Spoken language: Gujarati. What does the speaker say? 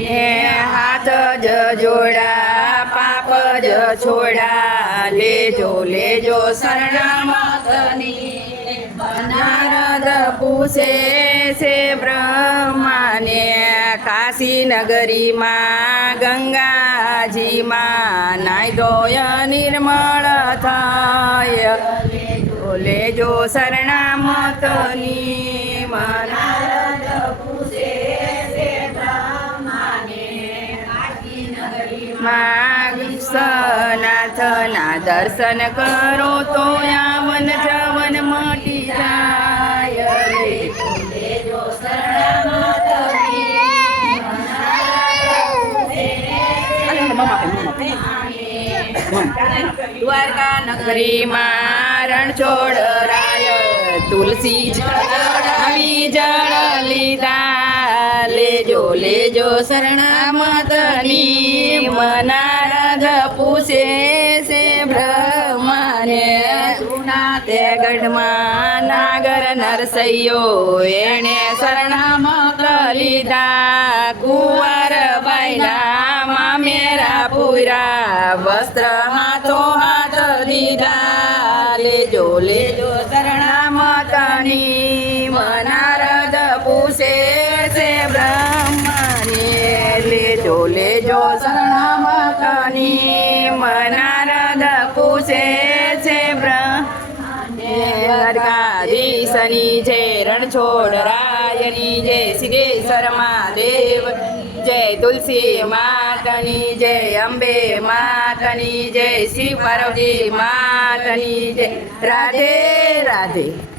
હે હાથ જ જોડા પાપ જ છોડા લેજો લેજો શરણામતની નારદ પૂછે છે બ્રહ્માને કાશી નગરીમાં ગંગાજીમાં નાય ધોય નિર્મળ થાય લેજો શરણામતની નારદ પૂછે છે બ્રહ્માને કાશી નગરીમાં વિશ્વનાથના દર્શન કરો તો યાવન જવન મટી જાય લેજો શરણામતની દ્વારકા નગરીમાં રણછોડ રાય તુલસી નવી જળ લીધા લેજો લેજો શરણામતની નારદ પૂછે છે બ્રહ્માને તે ગઢમાં નાગર નરસૈયો એણે શરણામત લીધા કુંવર બાઈના મામેરા પૂરા વસ્ત્ર હાથો હાથ દીધા લેજો લેજો શરણામતની નારદ પૂછે છે બ્રહ્માને લેજો લેજો શરણામતની નારદ પૂછે છે બ્રહ્માને દ્વારકાધીશની જય રણછોડ રાયની જય સિદ્ધેશ્વર મહાદેવ જય તુલસી માતની જય અંબે માતની જય શ્રી પાર્વતી માતની જય રાધે રાધે।